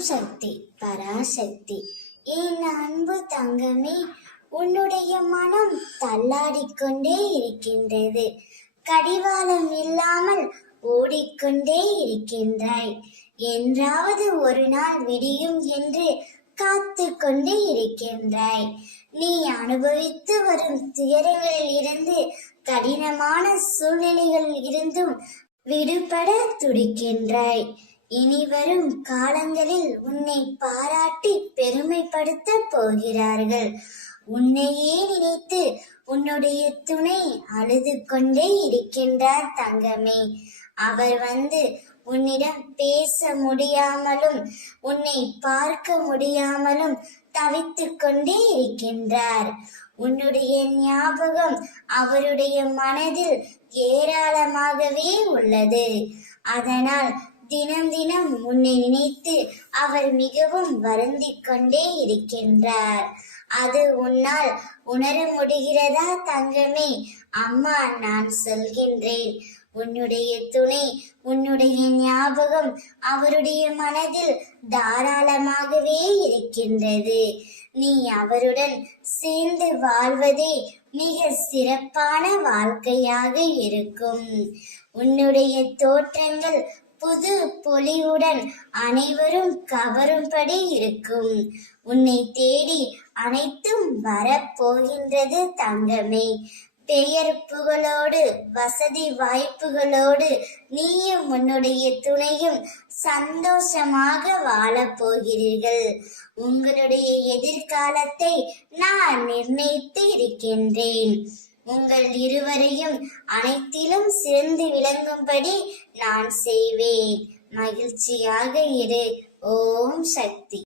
சக்தி பராசக்தி. என் அன்பு தங்கமே, உன்னுடைய மனம் தள்ளாடிக்கொண்டே இருக்கின்றது. கடிவாளம் இல்லாமல் ஓடிக்கொண்டே இருக்கின்றாய். என்றாவது ஒரு நாள் விடியும் என்று காத்து கொண்டே இருக்கின்றாய். நீ அனுபவித்து வரும் துயரங்களில் இருந்து, கடினமான சூழ்நிலைகளில் இருந்தும் விடுபட துடிக்கின்றாய். இனி வரும் காலங்களில் உன்னை பாராட்டி பெருமைப்படுத்த போகிறார்கள். உன்னையே நினைத்து உன்னுடைய துணை அழுது கொண்டே இருக்கின்றார் தங்கமே. அவர் வந்து உன்னிடம் பேச முடியாமலும் உன்னை பார்க்க முடியாமலும் தவித்துக் கொண்டே இருக்கின்றார். உன்னுடைய ஞாபகம் அவருடைய மனதில் ஏராளமாகவே உள்ளது. அதனால் தினம் தினம் உன்னை நினைத்து அவர் மிகவும் வருந்திக் கொண்டே இருக்கின்றார். அது உன்னால் உணர முடிகிறதா தங்கமே? அம்மா, நான் சொல்கின்றேன். உன்னுடைய துணை, உன்னுடைய ஞாபகம் அவருடைய மனதில் தாராளமாகவே இருக்கின்றது. நீ அவருடன் சேர்ந்து வாழ்வதே மிக சிறப்பான வாழ்க்கையாக இருக்கும். உன்னுடைய தோற்றங்கள் புது பொலிவுடன் அனைவரும் கவரும்படி இருக்கும். உன்னை தேடி அனைத்தும் வரப்போகின்றது தங்கமே. பெயர் புகழோடு வசதி வாய்ப்புகளோடு நீயும் உன்னுடைய துணையும் சந்தோஷமாக வாழப் போகிறீர்கள். உங்களுடைய எதிர்காலத்தை நான் நிர்ணயித்து இருக்கின்றேன். உங்கள் இருவரையும் அனைத்திலும் சிறந்து விளங்கும்படி நான் செய்வேன். மகிழ்ச்சியாக இரு. ஓம் சக்தி.